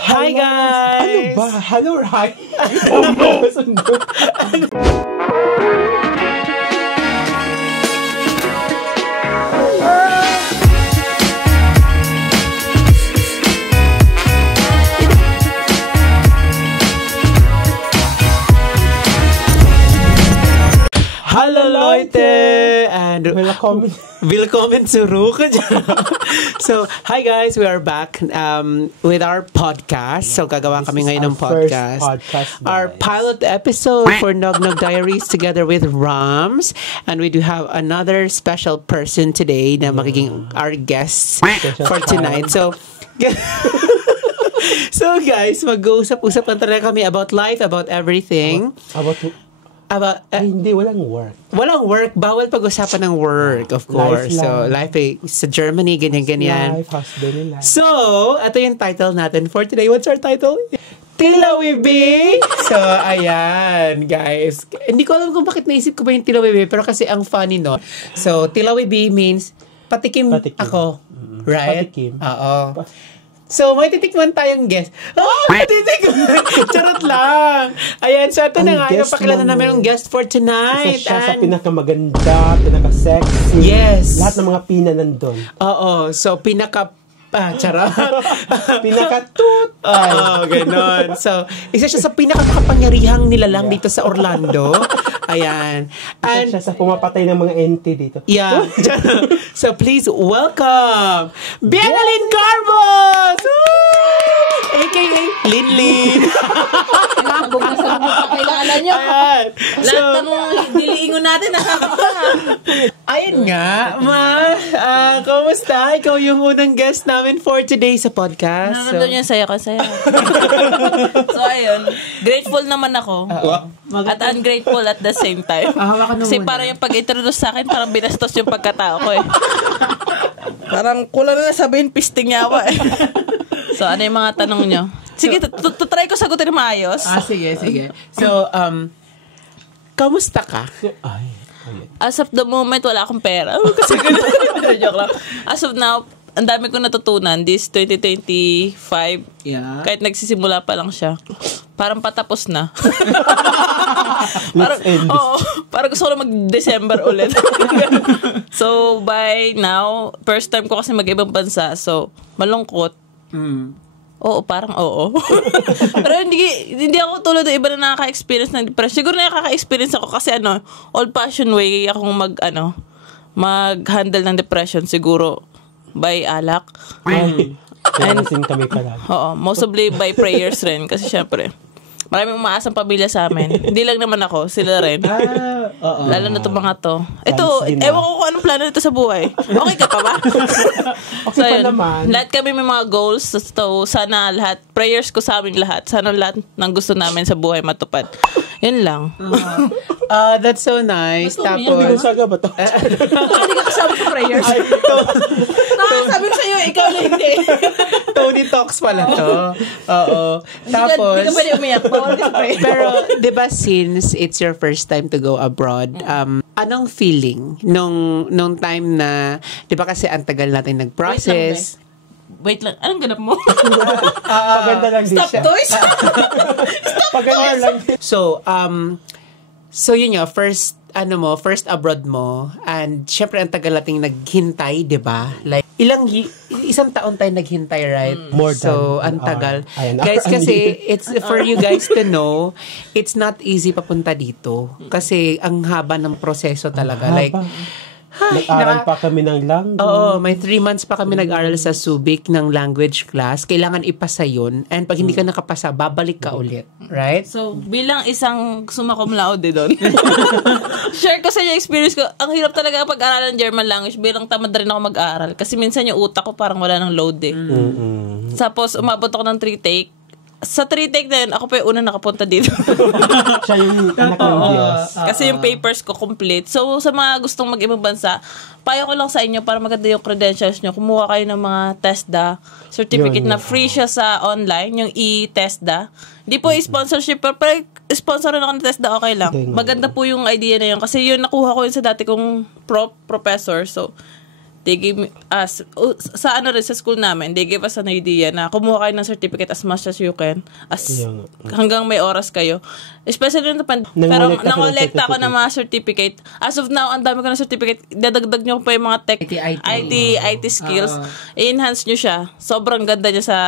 Hi guys! Ano ba? Hello or hi? Oh no! Hallo Leute! And Willkommen zurück. So, hi guys, we are back with our podcast. So, gagawa kami ngayon ng podcast. Our pilot episode for Nog Nog Diaries together with Rams. And we do have another special person today na magiging our guest for tonight. So, guys, mag-uusap-usap lang talaga kami about life, about everything. Hindi, walang work. Walang work. Bawal pag-usapan ng work, of course. Life sa Germany, ganyan-ganyan. Life, husband life. So, ito yung title natin for today. What's our title? Tilawibi! So, ayan, guys. Hindi ko alam kung bakit naisip ko ba yung Tilawibi, pero kasi ang funny, no? So, Tilawibi means patikim. Ako. Right? Patikim. Oo. So, may titikman tayong guest. Titikman! Charot lang! Ayan, so ito na nga, napakilala namin yung guest for tonight. Isa siya sa pinakamaganda, pinaka-sexy. Yes. Lahat ng mga pina nandun. Oo, so charot. Pinaka-toot. Oo, ganon. So, isa siya sa pinakamakapangyarihang nilalang dito sa Orlando. Ayan. Isa siya sa pumapatay ng mga entity dito. Yeah. So, please welcome Bienalyn Carbos! A.K.A. Linlin. Sabog na sabog na kailangan nyo. Ayan. Lahat ng diliingon natin Ayun nga, kamusta? Ikaw yung unang guest namin for today sa podcast. Nandun yung saya ko, saya. So, ayun. Grateful naman ako. At ungrateful at the same time. Kasi parang yung pag-introduce sa akin, parang binastos yung pagkatao ko eh. Parang kulang na sabihin, pisting yawa eh. So, ano yung mga tanong nyo? Sige, try ko sagutin maayos. Sige. So, kamusta ka? As of the moment, wala akong pera. Kasi joke lang. As of now, ang dami kong natutunan. This 2025, kahit nagsisimula pa lang siya, parang patapos na. Parang gusto ko na mag-December ulit. So, by now, first time ko kasi mag-ibang bansa. So, malungkot. Oo, parang oo. Pero hindi ako tulad ng iba na nakaka-experience ng depression. Siguro nakaka-experience ako kasi old-fashioned way akong mag-handle ng depression siguro by alak. And kami pala. Oo, mostly by prayers rin kasi syempre maraming umaasang pamilya sa amin. Hindi lang naman ako, sila rin. Lalo na itong mga to. Ito, ewan ko kung anong plano nito sa buhay. Okay ka pa ba? Okay so, pa naman. Lahat kami may mga goals. So, sana lahat, prayers ko sa amin lahat. Sana lahat ng gusto namin sa buhay matupad. Yun lang. That's so nice. Tapos, hindi ko saga ba ito? Hindi ka kasama sa prayers. Sabi ko sa'yo, ikaw na hindi. Tony Talks pala to. Oo. Tapos, hindi ka ba umiyak? Pero, di ba, since it's your first time to go abroad, anong feeling nung time na, di ba kasi ang tagal natin nag-process? Wait lang. Anong ganap mo? Paganda lang din siya. Stop toys? Paganda lang. So yun nga, first abroad mo, and syempre ang tagal nating naghintay, di ba? Like, isang taon tayo naghintay, right? More than so, ang tagal. Guys, hour. kasi, it's for you guys to know, it's not easy papunta dito. Kasi, ang haba ng proseso talaga. Like, nag-aral pa kami ng language. Oo, may 3 months pa kami nag-aral sa Subic ng language class. Kailangan ipasa yun. And pag hindi ka nakapasa, babalik ka ulit. Right? So, bilang isang summa cum laude doon, share ko sa inyo experience ko. Ang hirap talaga pag-aralan ng German language bilang tamad rin ako mag-aral. Kasi minsan yung utak ko parang wala ng load eh. Tapos, umabot ako ng 3 take. Sa 3 take na yun, ako pa yung unang nakapunta dito. Siya yung anak ng Diyos. Kasi yung papers ko complete. So, sa mga gustong mag-ibang bansa, payo ko lang sa inyo para maganda yung credentials nyo. Kumuha kayo ng mga TESDA certificate na free siya sa online, yung e-TESDA. Hindi po i-sponsorship, pero sponsor na ako ng TESDA, okay lang. Maganda po yung idea na yun. Kasi yun, nakuha ko yun sa dati kong professor. So, they gave me us, sa school namin, they gave us an idea na kumuha kayo ng certificate as much as you can, hanggang may oras kayo. Especially pero nangolekta ako ng mga certificate. As of now, ang dami ko ng certificate, dadagdag nyo pa yung mga tech, IT skills. I-enhance nyo siya. Sobrang ganda niya sa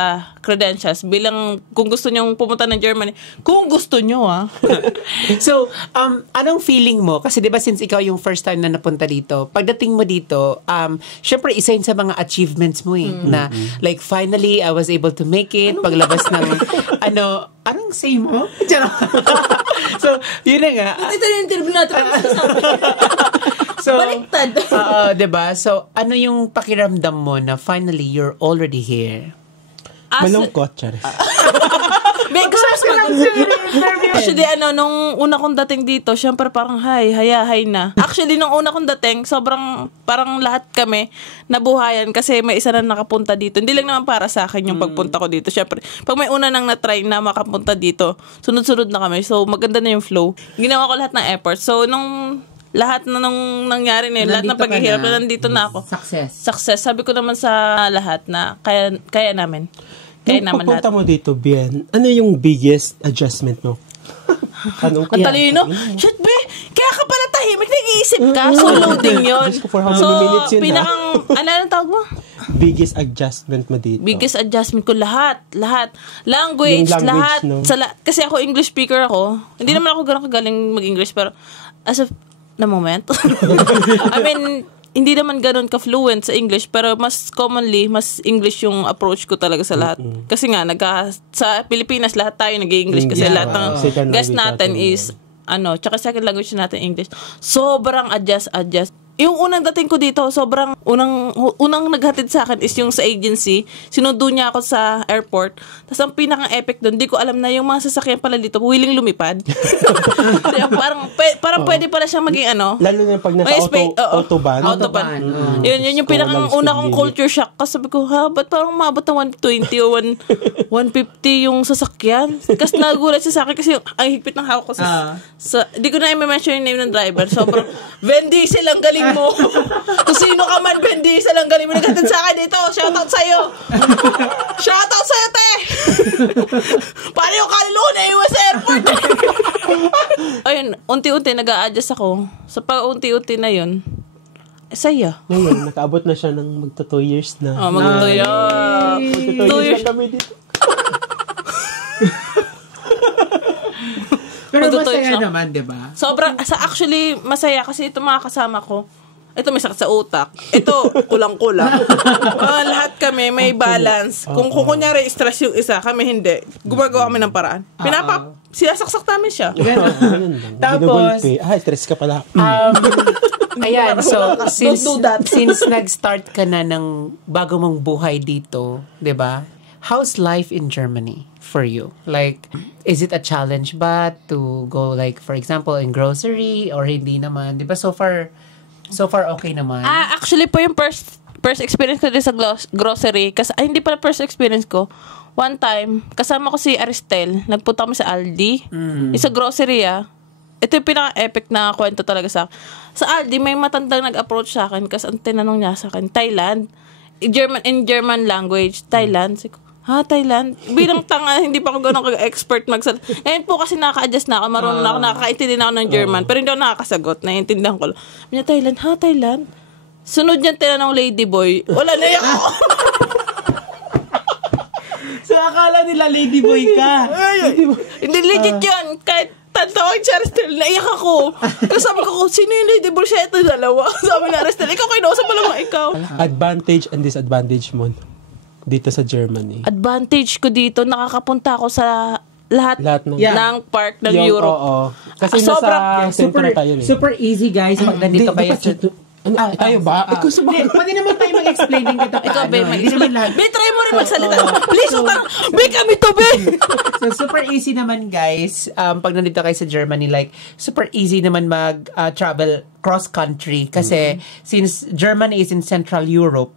credentials. Bilang, kung gusto nyo pumunta ng Germany, kung gusto nyo, So, anong feeling mo? Kasi diba since ikaw yung first time na napunta dito, pagdating mo dito, syempre isa yun sa mga achievements mo na like finally I was able to make it paglabas ng anong say mo? So, yun na nga. Ito yung interview natin. So, baliktad. diba? So, ano yung pakiramdam mo na finally you're already here? Malungkot, Charis. Actually, nung una kong dating dito, syempre parang hayahay na. Actually, nung una kong dating, sobrang, parang lahat kami nabuhayan kasi may isa na nakapunta dito. Hindi lang naman para sa akin yung pagpunta ko dito. Syempre, pag may una nang na-try na makapunta dito, sunod-sunod na kami. So, maganda na yung flow. Ginawa ko lahat ng effort. So, lahat na nung nangyari na yun, lahat ng paghihirap na nandito na ako. Success. Sabi ko naman sa lahat na kaya namin. Nung papunta mo dito, Bien, ano yung biggest adjustment mo? Ang talino? Shit, be! Kaya ka pala tahimik, nag-iisip ka. So, loading yun. So, pinakang, ano tawag mo? Biggest adjustment mo dito? Biggest adjustment ko, lahat. Language, lahat. No? Kasi ako, English speaker ako. Hindi naman ako ganun kagaling mag-English, pero as of the moment, I mean, hindi naman ganun ka-fluent sa English, pero mas commonly, mas English yung approach ko talaga sa lahat. Kasi nga, sa Pilipinas, lahat tayo nag-English kasi lahat ng guest natin is, tsaka second language natin English. Sobrang adjust. Yung unang dating ko dito, sobrang unang naghatid sa akin is yung sa agency. Sinundo niya ako sa airport. Tapos ang pinaka-epic doon, di ko alam na yung mga sasakyan pala dito, willing lumipad. parang pwede pala siyang maging Lalo na pag nasa autobahn. Yun yung pinaka-una kong culture shock. Kasi sabi ko, ba't parang umabot ng 120 o 150 yung sasakyan? Kasi nagulat siya sa akin kasi ang higpit ng hawak ko di ko na i-mention yung name ng driver. Sobrang, Vin Diesel, ang galing mo. Kung sino ka man, Vin Diesel, ang galing mo. Naghatid sa akin dito. Shoutout sa'yo. Shoutout sa'yo, te. Paano yung kaluluwa na US Airport? Ayun, unti-unti nag-a-adjust ako. Sa pag-unti-unti na yun, saya. Ngayon, nakaabot na siya ng magto 2 years na. Magto 2 years. 2 years na kami dito. Pero masaya naman, di ba? Sobrang, actually, masaya kasi ito mga kasama ko. Ito may sakit sa utak. Ito, kulang-kulang. Lahat kami may balance. Kung kunyari stress yung isa, kami hindi. Gumagawa kami ng paraan. Sinasaksak namin siya. Tapos, stress ka pala. Ayan, so, since nag-start ka na ng bago mong buhay dito, di ba? How's life in Germany for you? Like, is it a challenge ba to go, like, for example, in grocery or hindi naman? Di ba, so far okay naman? Actually po yung first experience ko din sa grocery, kasi, hindi pala first experience ko. One time, kasama ko si Aristel, nagpunta kami sa Aldi. Sa grocery, ito yung pinaka-epic na kwento talaga sa akin. Sa Aldi, may matandang nag-approach sa akin kasi ang tinanong niya sa akin, Thailand. In German language, Thailand. Thailand? Bilang tanga, hindi pa ako gano'ng expert magsalita. Ngayon po kasi nakaka-adjust na ako, marunong na ako, nakakaintindi na ako ng German, pero hindi ako nakakasagot, naiintindihan ko lang. Niya, Thailand? Thailand? Sunod niyan tinanong ladyboy, wala na ako. So, akala nila ladyboy ka. Hindi legit yun. Kahit tawag si Aristel, naiyak ako. Kasi sabi ko, sino yung ladyboy? Siya ito dalawa. Sabi na Aristel, ikaw kainausap mo lang ikaw. Advantage and disadvantage mo dito sa Germany. Advantage ko dito, nakakapunta ako sa lahat ng park ng Europe. Kasi sobrang super easy, guys, pag nandito kayo. Tayo ba? Pwede naman tayo mag-explain din kita. Ikaw, Be, try mo rin magsalita. Please, Be, kami to, Be! So, super easy naman, guys. Pag nandito kayo sa Germany, like, super easy naman mag-travel cross-country. Kasi, since Germany is in Central Europe,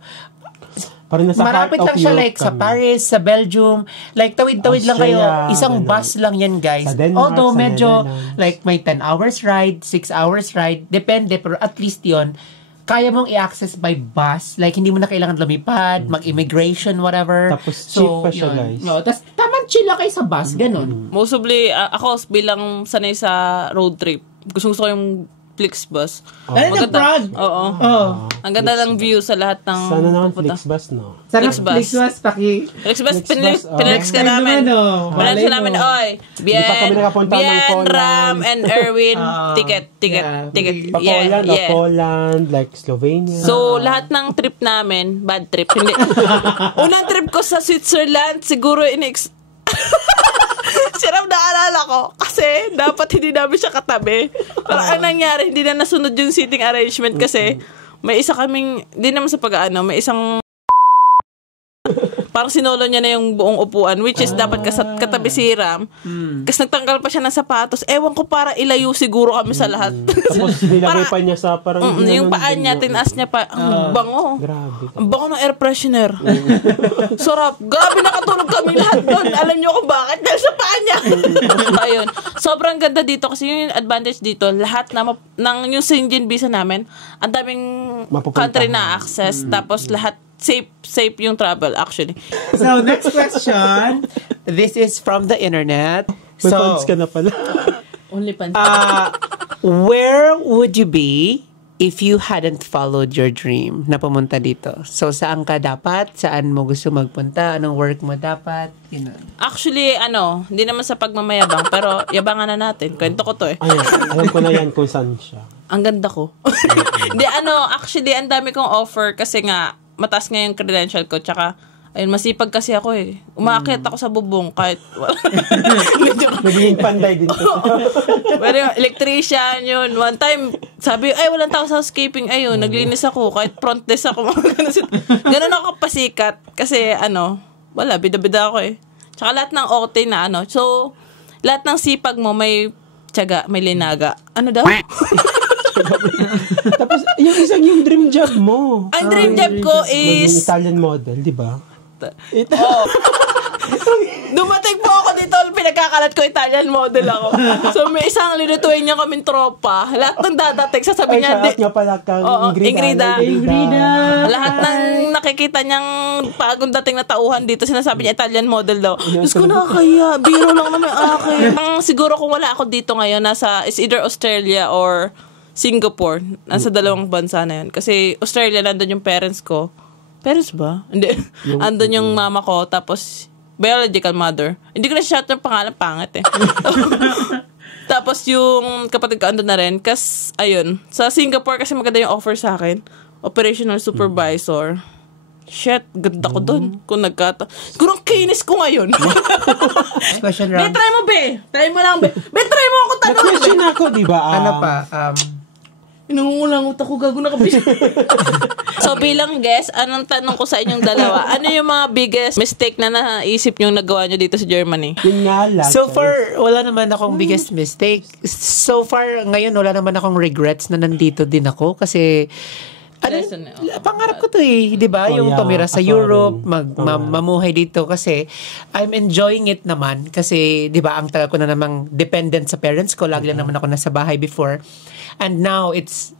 marapit lang siya, like, sa Paris, sa Belgium. Like, tawid-tawid lang kayo. Isang bus lang yan, guys. Although, medyo, like, may 10 hours ride, 6 hours ride. Depende, pero at least yon kaya mong i-access by bus. Like, hindi mo na kailangan lumipad, mag-immigration, whatever. Tapos cheap pa siya, guys. No, tapos tamang chill lang kayo sa bus, ganun. Mostly, ako bilang sanay sa road trip, gusto ko yung Flixbus. Prague. Oo. Ang ganda ng view sa lahat ng... Sana naman Flixbus, no? Sana Flixbus, Flixbus, pinlex ka namin. Pinlex ka namin, oy. Bien, Ram, and Erwin, ticket. Poland, like Slovenia. So, lahat ng trip namin, bad trip. Hindi. Unang trip ko sa Switzerland, siguro Sirap na alala ko kasi dapat hindi namin siya katabi. Parang ang nangyari, hindi na nasunod yung seating arrangement kasi may isa kaming, hindi naman sa pag-ano, may isang parang sinolo niya na yung buong upuan, which is dapat katabi si Ram. Kasi nagtanggal pa siya ng sapatos. Ewan ko, para ilayo siguro kami sa lahat. Tapos nilagay pa niya sa parang... yung paan niya, tinaas niya pa. Ang bango. Grabe. Ang bango ng air freshener. Sarap. Grabe, nakatulog kami lahat doon. Alam niyo kung bakit? Dahil sa paan niya. Ayun. Sobrang ganda dito kasi yung advantage dito, lahat ng yung Schengen visa namin, ang daming country na access. Tapos lahat safe yung travel actually. So, next question. This is from the internet. May funds ka na pala. Only funds. Where would you be if you hadn't followed your dream na pumunta dito? So, saan ka dapat? Saan mo gusto magpunta? Anong work mo dapat? Actually, hindi naman sa pagmamayabang, pero yabangan na natin. Kwento ko to eh. Ayan, alam ko na yan kung saan siya. Ang ganda ko. Hindi, actually, ang dami kong offer kasi nga, mataas nga yung credential ko, tsaka, ayun, masipag kasi ako eh. Umaakit ako sa bubong kahit wala. Naging panday din to. Pero yung electrician yun. One time, sabi, walang tao sa housekeeping. Ayun, naglinis ako. Kahit front desk ako. Ganun ako pasikat. Kasi, wala, bida-bida ako eh. Tsaka lahat ng OT na So, lahat ng sipag mo, may tiyaga, may linaga. Ano daw? Tapos, yung dream job mo. Ang dream job ko is... Maging Italian model, di ba? Dumating po ako dito, pinagkakalat ko Italian model ako. So, may isang linutuin niya kaming tropa. Lahat ng dadating, sasabihin niya... Ay, niya pala kang Ingrida. Lahat ng nakikita niyang pagong dating na tauhan dito, sinasabi niya Italian model daw. Diyos ko, nakakaya. Biro lang naman akin. Siguro kung wala ako dito ngayon, is either Australia or Singapore. Nasa dalawang bansa na yun. Kasi Australia, nandun yung parents ko. Parents ba? Hindi. Andun yung mama ko, tapos biological mother. Hindi ko na shout yung pangalan, pangit eh. Tapos yung kapatid ko andun na rin. Kasi, ayun. Sa Singapore kasi maganda yung offer sa akin. Operational supervisor. Shit, ganda ko dun. Kung siguro ang kinis ko ngayon. Question round. Try mo, be. Try mo lang, be. Try mo ako tanong. Na-question ako, di ba? Inungulangot ako, gago na kabis. So, bilang guest, anong tanong ko sa inyong dalawa? Ano yung mga biggest mistake na naisip nyo nagawa nyo dito sa Germany? So far, wala naman akong biggest mistake. So far, ngayon, wala naman akong regrets na nandito din ako kasi pangarap ko to eh, di ba? Yung tumira sa Europe, mamuhay dito kasi I'm enjoying it naman kasi, di ba, ang tagal ko na namang dependent sa parents ko. Lagi lang naman ako nasa bahay before. And now, it's,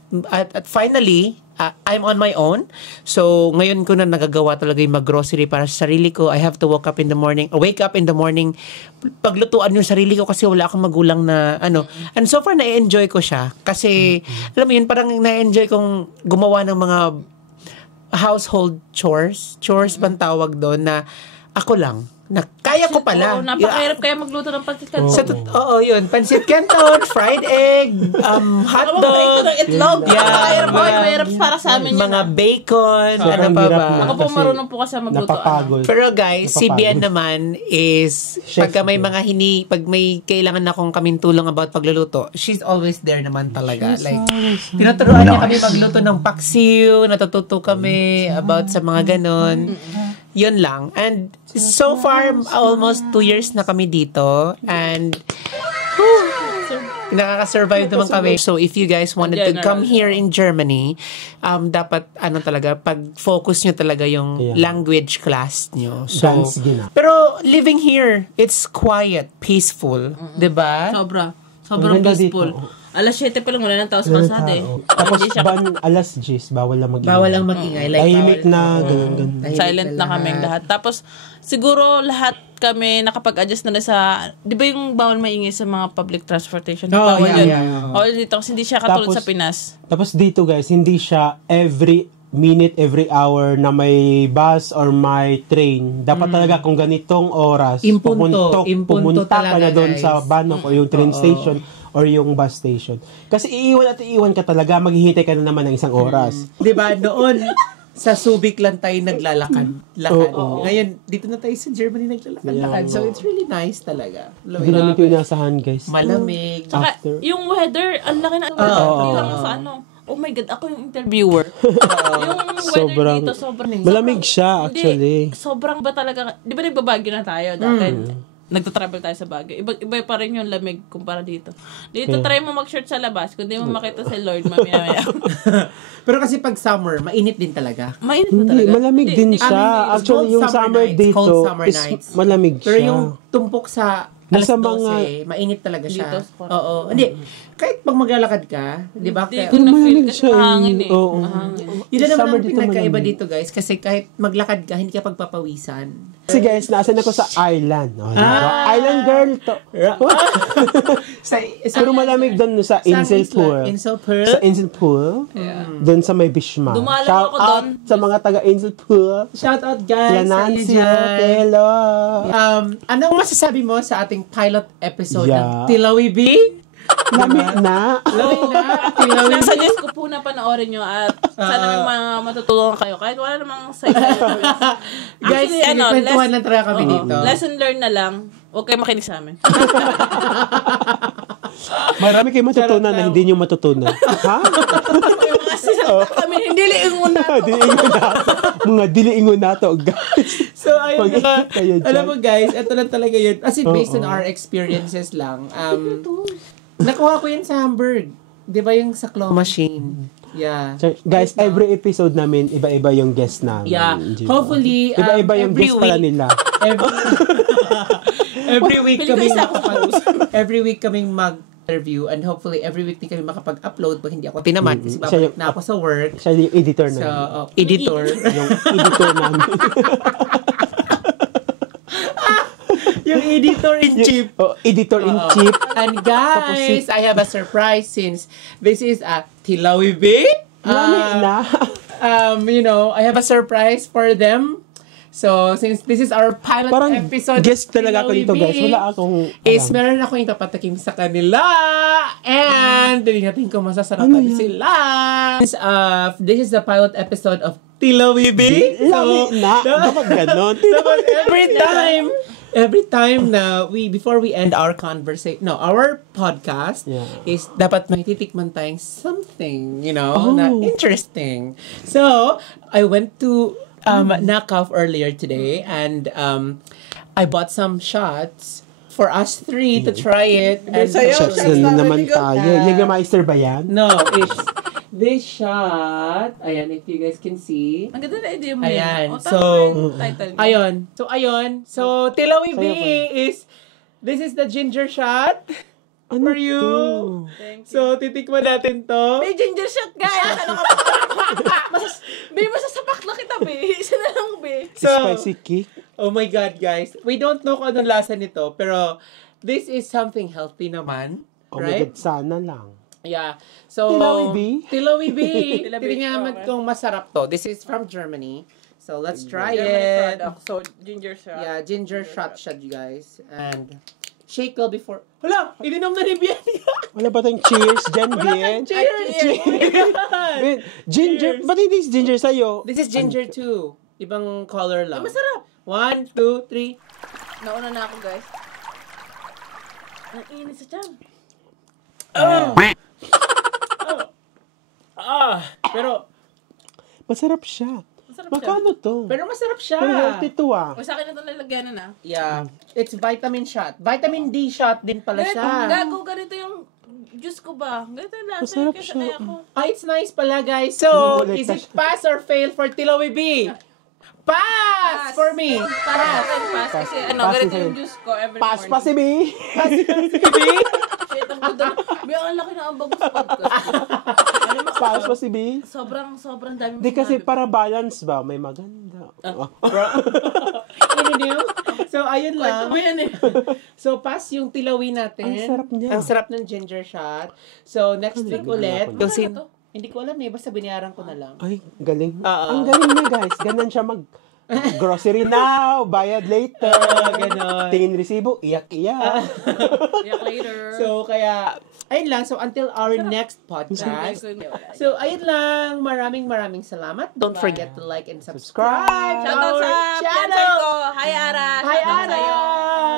finally, I'm on my own. So, ngayon ko na nagagawa talaga yung mag-grocery para sa sarili ko. I have to wake up in the morning, paglutuan yung sarili ko kasi wala akong magulang na And so far, na-enjoy ko siya. Kasi, alam mo yun, parang na-enjoy kong gumawa ng mga household chores. Chores bang tawag doon na ako lang. Na kaya ko pala. Napakahirap kaya magluto ng pancit canton. Oo, yun. Pancit canton, fried egg, hotdog. Itlog. Mahirap para sa amin yun. Mga bacon. Ano pa ba? Ako po marunong po kasi magluto. Pero guys, si Bian naman is, pagka may mga pag may kailangan akong kaming tulong about pagluluto, she's always there naman talaga. Like, tinuturuan niya kami magluto ng paksiw, natututo kami about sa mga ganon. Yun lang. And so far, almost 2 years na kami dito. And nakaka-survive naman kami. So, if you guys wanted to come here in Germany, dapat, talaga, pag-focus nyo talaga yung language class nyo. So, pero living here, it's quiet, peaceful. Diba? Sobrang peaceful. Alas 7 pa lang, wala nang tao sa kalsada eh. Tapos alas 10, bawal lang magingay. Bawal lang magingay. Like, tahimik na, ganun. Silent na kaming lahat. Tapos, siguro lahat kami nakapag-adjust na sa, di ba yung bawal maingay sa mga public transportation? Bawal yun. Bawal dito kasi hindi siya katulad sa Pinas. Tapos dito guys, hindi siya every minute, every hour na may bus or may train. Dapat talaga kung ganitong oras, pumunta ka na doon sa Banok o yung train station or yung bus station. Kasi iiwan ka talaga, maghihintay ka na naman ng isang oras. Diba, noon, sa Subic lang tayo naglalakad. Ngayon, dito na tayo sa Germany naglalakad. So, it's really nice talaga. Malamig yung inasahan, guys. Malamig. Saka, yung weather, ang laki na, hindi lang sa oh my God, ako yung interviewer. Yung weather dito, sobrang malamig siya, actually. Hindi, sobrang ba talaga, di ba nagbabagyo na tayo dati? Nagtatravel tayo sa Baguio. Iba pa rin yung lamig kumpara dito. Dito, try mo mag-shirt sa labas. Kung di mo makita si Lord, mamaya. Pero kasi pag summer, mainit din talaga. Mainit na talaga. Malamig din siya. Actually, yung summer dito is malamig siya. Pero yung tumpok sa alas 12, mainit talaga siya. Dito, oo. Hindi, kahit pag maglalakad ka, di ba? Dito na feel kasi mahangin eh. Yun na naman ang pinagkaiba dito, guys. Kasi kahit maglakad ka, hindi ka pagpapawisan. Kasi guys, naasan ako sa island. Island girl to. Pero malamig doon sa Insel Pool. Sa Insel Pool. Doon sa may Bishma. Dumalang Shout ako out doon. sa mga taga Insel Pool. Shout out, guys. Lanancio, Telo. Anong masasabi mo sa ating pilot episode ng Yeah. Tilawi B? Lamig na. Suggest ko po na panoorin nyo at sana may mga matutulungan kayo. Kahit wala namang sa Guys, kwentuhan lang talaga kami dito. Lesson learned na lang. Huwag kayo makinig sa amin. Marami kayo matutunan na hindi nyo matutunan. Ha? Yung mga sisalita kami, hindi liingon na to. Mga diliingon na to, guys. So, ayun nga. Alam mo, guys, ito lang talaga yun. As in, based on our experiences lang. Nakuha ko yun sa Hamburg. Di ba yung sa claw machine? Yeah. So, guys, every episode namin, iba-iba yung guest namin. Yeah. Hopefully, iba-iba yung guest pala nila. Every week kaming mag-interview and hopefully every week din kami makapag-upload pag hindi ako tinamad kasi babalik na ako sa work. Siya yung editor namin. So, editor. Yung editor namin. Yung editor-in-chief. Editor-in-chief. And guys, I have a surprise since this is a Tilawi B. I have a surprise for them. So, since this is our pilot episode, guest talaga ako dito, guys. Wala akong meron akong ipapatakim sa kanila. And, hindi natin kung masasarap sila. This is the pilot episode of Tilawi B. Dapat ganon. Every time na before we end our our podcast, is dapat may titikman tayong something, na interesting. So, I went to Knockoff earlier today and I bought some shots for us three to try it. And shots na naman tayo. Jägermeister ba yan? No, it's this shot. Ayan, if you guys can see. Ang ganda na idea mo. Ayan. Ayun. So, Tilawi B this is the ginger shot for you. Thank you. So, titikman natin to. May ginger shot, guys. Ano ka ba? Masasapak na kita, be. Isa na lang, be. So, spicy kick. Oh my God, guys. We don't know kung anong lasa nito, pero this is something healthy naman. Oh my God, sana lang. Yeah. So, Tilawi B. Tingnan kung masarap to. This is from Germany. So, let's try it. So, ginger shot. Yeah, ginger shot siya, you guys. And, shake well before. Hala! Ininom na ni Bien. Wala ba tayong cheers dyan, Bien? Cheers! Bien, ginger. Ba't hindi ginger sa'yo? This is ginger too. Ibang color lang. Masarap. 1, 2, 3. Nauna na ako, guys. Ang init sa tiyan. Pero, masarap siya. Magkano to? Pero masarap siya. Pero healthy to O sa akin na itong lalagyan na. Yeah. It's vitamin shot. Vitamin D shot din pala siya. Gago, ganito yung juice ko ba? Ganito yung lasa. Masarap siya. It's nice pala, guys. So, is it pass or fail for Tilawi B? Pass! For me. Pass. Kasi ganito yung juice ko every morning. Pass pa si B. May ang laki na ang bago sa podcast. Paas pa si B? Sobrang dami. Di kasi para balance ba? May maganda. So, ayun lang. Kwento mo yan eh. So, pass yung tilawin natin. Ang sarap niya. Ang sarap ng ginger shot. So, next week ulit. Ano Yung hindi ko alam basta binayaran ko na lang. Ay, galing. Ang galing niya, guys. Ganon siya grocery now, bayad later. Ganon. Tingin resibo, iyak-iyak. Iyak later. So, kaya, ayun lang. So, until our next podcast. So, ayun lang. Maraming salamat. Don't forget to like and subscribe. Shoutout sa channel ko. Hi, Ara. Hi, Ara.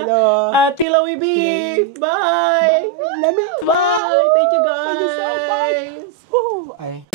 Hello. Tilawi Beef. Bye. Lami. Bye. Thank you, guys. Thank you so much. Ay.